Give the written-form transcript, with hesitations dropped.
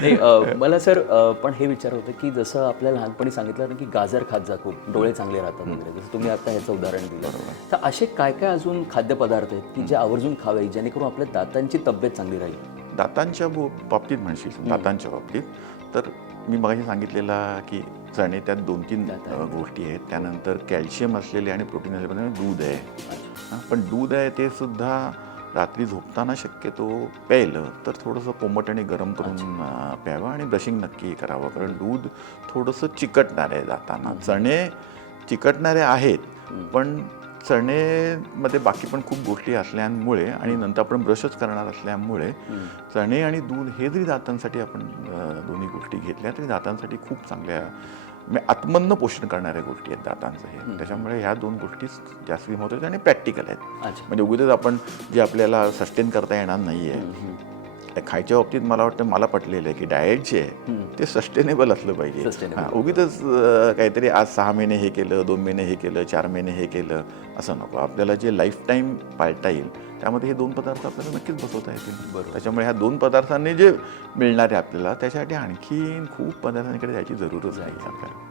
नाही मला सर पण हे विचार होतं की जसं आपल्या लहानपणी सांगितलं ना की गाजर खात जा खूप डोळे चांगले राहतात वगैरे जसं तुम्ही आता ह्याचं उदाहरण दिलं तर असे काय काय अजून खाद्यपदार्थ आहेत की जे आवर्जून खावे जेणेकरून आपल्या दातांची तब्येत चांगली राहील. दातांच्या बाबतीत म्हणशील दातांच्या बाबतीत तर मी मगाशी सांगितलेला की चणे त्यात 2-3 गोष्टी आहेत. त्यानंतर कॅल्शियम असलेले आणि प्रोटीन असलेले दूध आहे. पण दूध आहे ते सुद्धा रात्री झोपताना शक्यतो प्यायलं तर थोडंसं कोमट आणि गरम करून प्यावं आणि ब्रशिंग नक्की करावं, कारण दूध थोडंसं चिकटणार आहे दातांना. चणे चिकटणारे आहेत पण चणेमध्ये बाकी पण खूप गोष्टी असल्यामुळे आणि नंतर आपण ब्रशच करणार असल्यामुळे चणे आणि दूध हे जरी दातांसाठी आपण दोन्ही गोष्टी घेतल्या तरी दातांसाठी खूप चांगल्या म्हणजे आत्मन्न पोषण करणाऱ्या गोष्टी आहेत दातांचं हे. त्याच्यामुळे ह्या दोन गोष्टी जास्त महत्त्वाच्या आणि प्रॅक्टिकल आहेत. म्हणजे उगीच आपण जे आपल्याला सस्टेन करता येणार नाही आहे खायच्या बाबतीत मला वाटतं मला पटलेलं आहे की डाएट जे आहे ते सस्टेनेबल असलं पाहिजे. उगीच काहीतरी आज 6 महिने हे केलं, 2 महिने हे केलं, 4 महिने हे केलं असं नको. आपल्याला जे लाईफ टाईम पाळता येईल त्यामध्ये हे 2 पदार्थ आपल्याला नक्कीच बसवता येतील. बरोबर. त्याच्यामुळे ह्या 2 पदार्थांनी जे मिळणार आहे आपल्याला त्याच्यासाठी आणखी खूप पदार्थांकडे जायची जरूरच नाही आपल्याला.